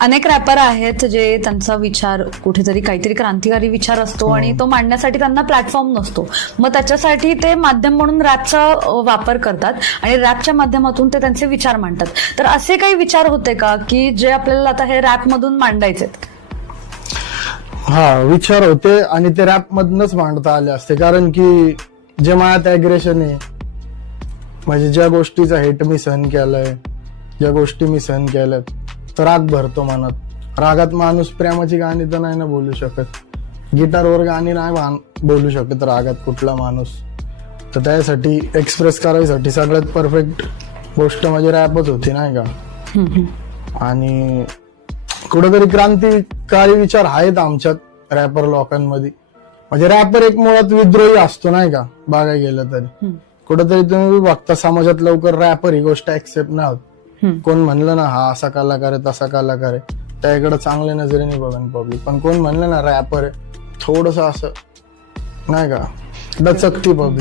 अनेक रॅपर आहेत जे त्यांचा विचार कुठेतरी काहीतरी क्रांतिकारी विचार असतो आणि तो मांडण्यासाठी त्यांना प्लॅटफॉर्म नसतो, मग त्याच्यासाठी ते माध्यम म्हणून रॅपचा वापर करतात आणि रॅपच्या माध्यमातून ते त्यांचे विचार मांडतात. तर असे काही विचार होते का की जे आपल्याला आता हे रॅप मधून मांडायचे? हा, विचार होते आणि ते रॅप मधनच मांडता आले असते. कारण की जे मनात ऍग्रेशन आहे, म्हणजे ज्या गोष्टीचा हेट मी सहन केलाय, ज्या गोष्टी मी सहन केल्यात, तर राग भरतो मनात. रागात माणूस प्रेमाची गाणी तर नाही ना बोलू शकत, गिटारवर गाणी नाही बोलू शकत रागात कुठला माणूस. तर त्यासाठी एक्सप्रेस करायसाठी सगळ्यात परफेक्ट गोष्ट म्हणजे रॅपच होती, नाही का. आणि कुठेतरी क्रांतिकारी विचार आहेत आमच्यात रॅपर लोकांमध्ये. म्हणजे रॅपर एक मुळात विद्रोही असतो, नाही का, बघायला गेलं तरी. कुठेतरी तुम्ही बघता समाजात लवकर रॅपर ही गोष्ट ऍक्सेप्ट नाही होत. कोण म्हणलं ना हा असा कलाकार आहे तसा कलाकार आहे, त्याकडे चांगल्या नजरेने बघन पब्लिक. पण कोण म्हणलं ना रॅपर आहे, थोडस असं नाही का, दचकती पब्लिक.